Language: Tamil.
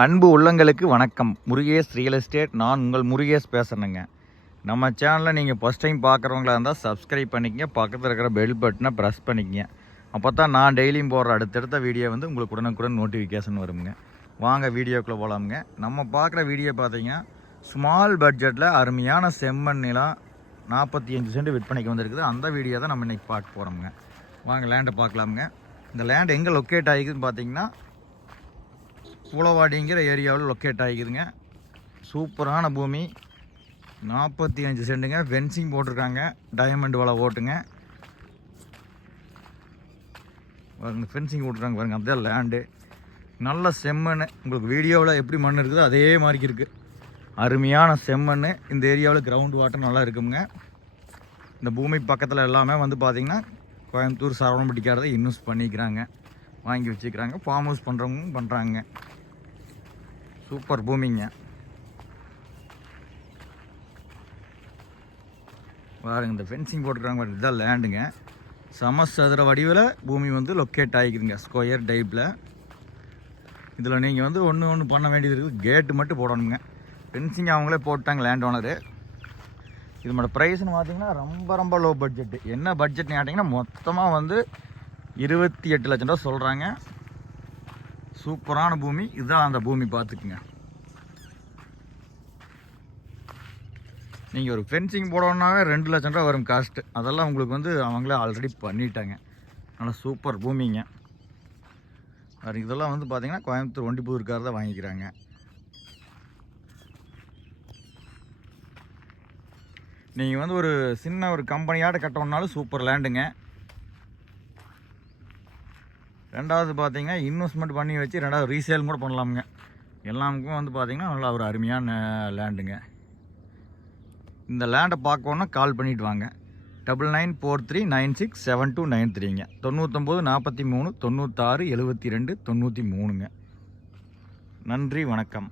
அன்பு உள்ளங்களுக்கு வணக்கம். முருகேஷ் ரியல் எஸ்டேட் நான் உங்கள் முருகேஷ் பேசுகிறேங்க நம்ம சேனலில் நீங்கள் ஃபஸ்ட் டைம் பார்க்குறவங்களா இருந்தால் சப்ஸ்கிரைப் பண்ணிக்கங்க. பக்கத்தில் இருக்கிற பெல் பட்டனை ப்ரெஸ் பண்ணிக்கங்க. அப்போ தான் நான் டெய்லியும் போடுற அடுத்தடுத்த வீடியோ வந்து உங்களுக்கு உடனுக்குடன் நோட்டிஃபிகேஷன் வருங்க. வாங்க வீடியோக்குள்ளே போகலாமுங்க நம்ம பார்க்குற வீடியோ பார்த்தீங்கன்னா ஸ்மால் பட்ஜெட்டில் அருமையான செம்மண் நிலம் நாற்பத்தி அஞ்சு சென்ட் விற்பனைக்கு வந்திருக்குது. அந்த வீடியோ தான் நம்ம இன்றைக்கி பார்க்க போகிறோமுங்க வாங்க லேண்டை பார்க்கலாமுங்க. இந்த லேண்ட் எங்கே லொக்கேட் ஆகிக்குதுன்னு பார்த்தீங்கன்னா பூலவாடிங்கிற ஏரியாவில் லொக்கேட் ஆகிக்குதுங்க. சூப்பரான பூமி. நாற்பத்தி அஞ்சு சென்ட்டுங்க ஃபென்சிங் போட்டிருக்காங்க. டயமண்ட் வலை ஓட்டுங்க. பாருங்க ஃபென்சிங் போட்டுருக்காங்க பாருங்க. அதுதான் லேண்டு நல்ல செம்மண். உங்களுக்கு வீடியோவில் எப்படி மண் இருக்குதோ அதே மாதிரி இருக்குது அருமையான செம்மண். இந்த ஏரியாவில் கிரவுண்ட் வாட்டர் நல்லா இருக்குங்க. இந்த பூமி பக்கத்தில் எல்லாமே வந்து பார்த்திங்கன்னா கோயம்புத்தூர் சரவணம்பட்டிக்காரதை இன்வெஸ்ட் பண்ணிக்கிறாங்க. வாங்கி வச்சுக்கிறாங்க. ஃபார்ம் ஹவுஸ் பண்ணுறவங்க பண்ணுறாங்க சூப்பர் பூமிங்க பாருங்க இந்த ஃபென்சிங் போட்டுருக்காங்க பாருங்க இதுதான் லேண்டுங்க சமசதுர வடிவில் பூமி வந்து லொக்கேட் ஆகிக்குதுங்க ஸ்கொயர் டைப்பில் இதில் நீங்கள் வந்து ஒன்று ஒன்று பண்ண வேண்டியது இருக்குது கேட்டு மட்டும் போடணுங்க. ஃபென்சிங் அவங்களே போட்டாங்க லேண்ட் ஓனரு இதோட ப்ரைஸ்னு பார்த்தீங்கன்னா ரொம்ப ரொம்ப லோ பட்ஜெட்டு என்ன பட்ஜெட்னு கேட்டிங்கன்னா மொத்தமாக வந்து இருபத்தி எட்டு லட்சம் ரூபா சொல்கிறாங்க சூப்பரான பூமி. இதுதான் அந்த பூமி பார்த்துக்குங்க. நீங்கள் ஒரு ஃபென்சிங் போடணுன்னாவே ரெண்டு லட்சம் ரூபா வரும் காஸ்ட்டு அதெல்லாம் உங்களுக்கு வந்து அவங்களே ஆல்ரெடி பண்ணிட்டாங்க. நல்லா சூப்பர் பூமிங்க. அது இதெல்லாம் வந்து பார்த்திங்கன்னா கோயம்புத்தூர் ஒண்டிப்பூருக்கார தான் வாங்கிக்கிறாங்க. நீங்கள் வந்து ஒரு சின்ன ஒரு கம்பெனியாட்ட கட்டணுன்னாலும் சூப்பர் லேண்டுங்க ரெண்டாவது பார்த்தீங்கன்னா இன்வெஸ்ட்மெண்ட் பண்ணி வச்சு ரெண்டாவது ரீசேல் கூட பண்ணலாமுங்க. எல்லாமுக்கும் வந்து பார்த்தீங்கன்னா நல்லா ஒரு அருமையான லேண்டுங்க இந்த லேண்டை பார்க்கணுன்னா கால் பண்ணிட்டு வாங்க. Double nine four three nine six seven two nine த்ரீங்க தொண்ணூற்றொம்பது நாற்பத்தி மூணு தொண்ணூத்தாறு எழுபத்தி ரெண்டு தொண்ணூற்றி மூணுங்க. நன்றி வணக்கம்.